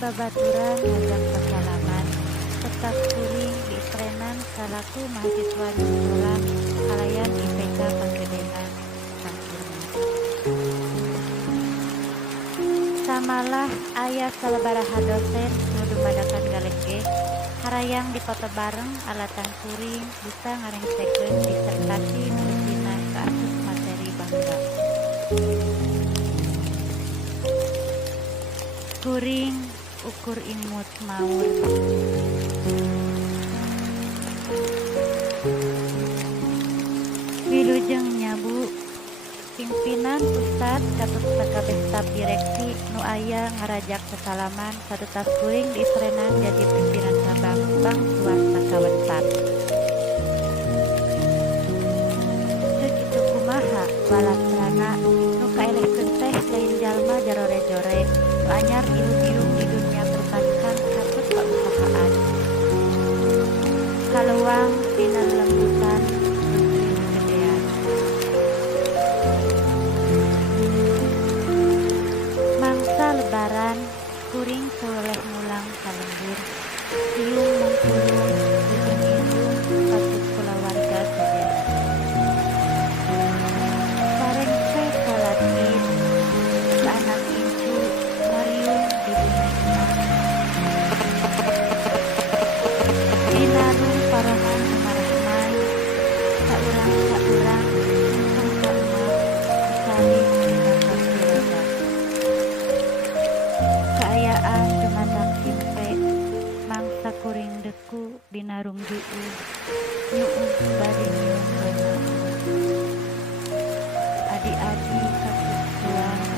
babaturan ngajak kesalaman tetap kuring di trenan salaku mahasiswa nutulan kalayan IPK Panggedenan Sampurna. Samalah ayah salabaraha dosen nu dumadakan galege harayang dipoto bareng alatan kuring bisa ngarengsekeun disertasi nulisina ke asup materi bangga. Kuring ukur imut maur. Wilujeng nyabu pimpinan pusat katut sakabeh staf direksi nu aya ngarajak kesalaman satetas kuring diisrenan jadi pimpinan cabang bank swasta kawentar. Teu kitu kumaha walaksana nu kaelehkeun teh lain jalma jarore-jore nu anyar ilung-ilung di dunia perbankan katut pausahaan. Kaluang dina lembutan gedean. Mangsa lebaran kuring soleh mulang kalembur siung mangkulung ujung-ujung patut kulawarga saja. Sareng teh salat Id ka anak incu Marium di dunia dinarung parangan marahman saurang-saurang ingkang saumat saling dinasah siraga. Kaayaan dumatang simpe mangsa kuring deku binarung juug nyuug bari nyuung rana adi-adi kakustuan